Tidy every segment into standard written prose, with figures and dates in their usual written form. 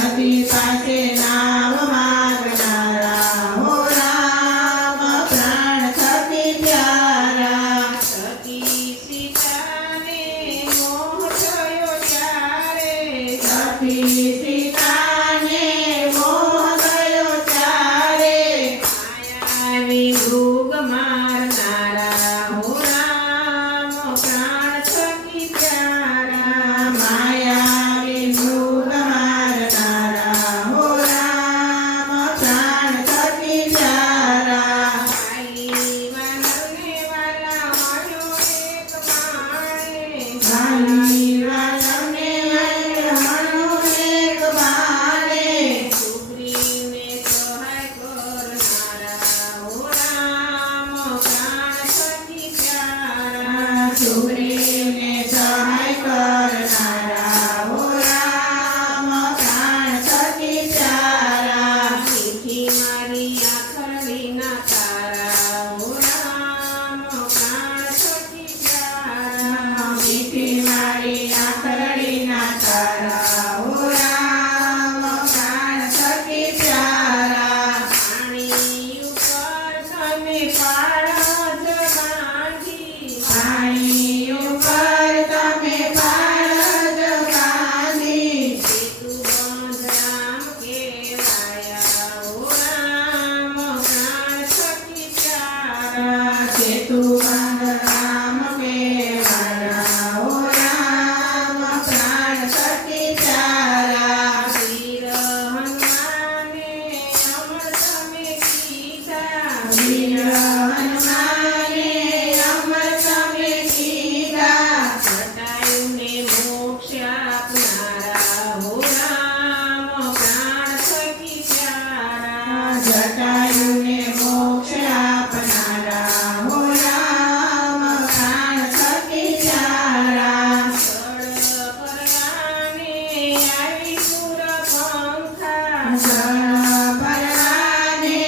સતી પાસે નામ માગનારા હો રામ પ્રાણ સતી પ્યારા સતી સીતાને મોહ થયો ત્યારે સતી સીતાને મોહ ગયો ત્યારે માયાવી મૃગ મારનારા હો રામ પ્રાણ સખી પ્યારા માયાવી મૃગ મારનારા હો રામ પ્રાણ સતી પ્યારા ભાઈ વાનરને વાલા મળ્યો એક માણે ભાલી વાલમને હણો એક બાણે સુગ્રીવને સહાય કરનારા હો રામ પ્રાણ સખી પ્યારા સુગ્રીવને સહાય કરનારા હો રામ પ્રાણ સતી પ્યારા મીઠી મારી આખડીના તારા હો રામ પ્રાણ સખી પ્યારા મીઠી મારી આંખડીના તારા હો રામ પ્રાણ સતી પ્યારા પાણી ઉપર તમે પાળજ બાંધી પાણી ઉપર તમે પાળજ બાંધી સેતુ બંધ રામ કેવાયા હો રામ પ્રાણ સખી પ્યારા સેતુ બંધ રામ કેવાયા હો રામ પ્રાણ સતી પ્યારા વીર હનુમાને અમર તમે કીધા વીર હનુમાને અમર તમે કીધા જટાયુને મોક્ષ આપનારા હો રામ પ્રાણ સખી પ્યારા જટાયુને મોક્ષ આપનારા હો રામ પ્રાણ સતી પ્યારા જળ પરવાને આવી સુરપંખા જળ પરવાને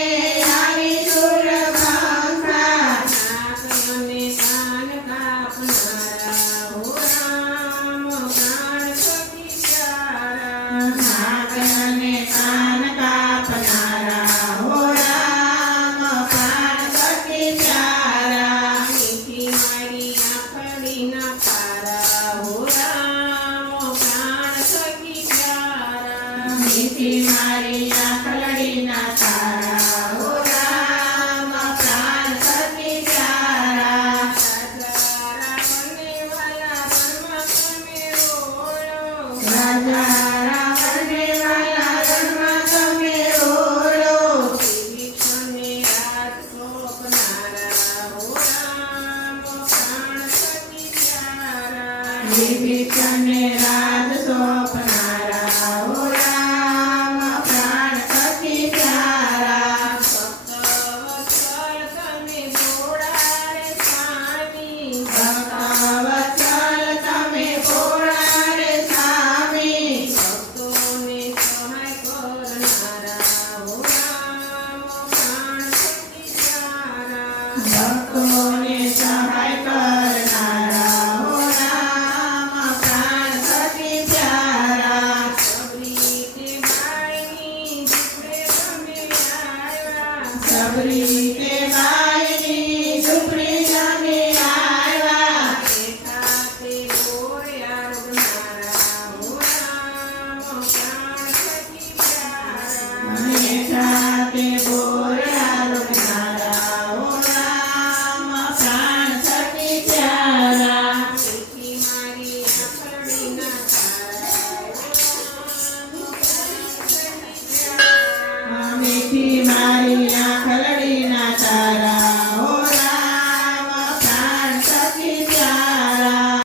આવી સુરપંખા નાક અને કાન કાપનારા હો રામ પ્રાણ સખી પ્યારા નાક અને કાન કાપનારા હો રામ પ્રાણ સતી પ્યારા મીઠી મારી આંખડીના તારા હો રામ પ્રાણ સખી પ્યારા મીઠી મારી આંખડીના તારા હો રામ પ્રાણ સતી પ્યારા રાજા રાવણને વાલા ધર્મ તમે રોળો રાજા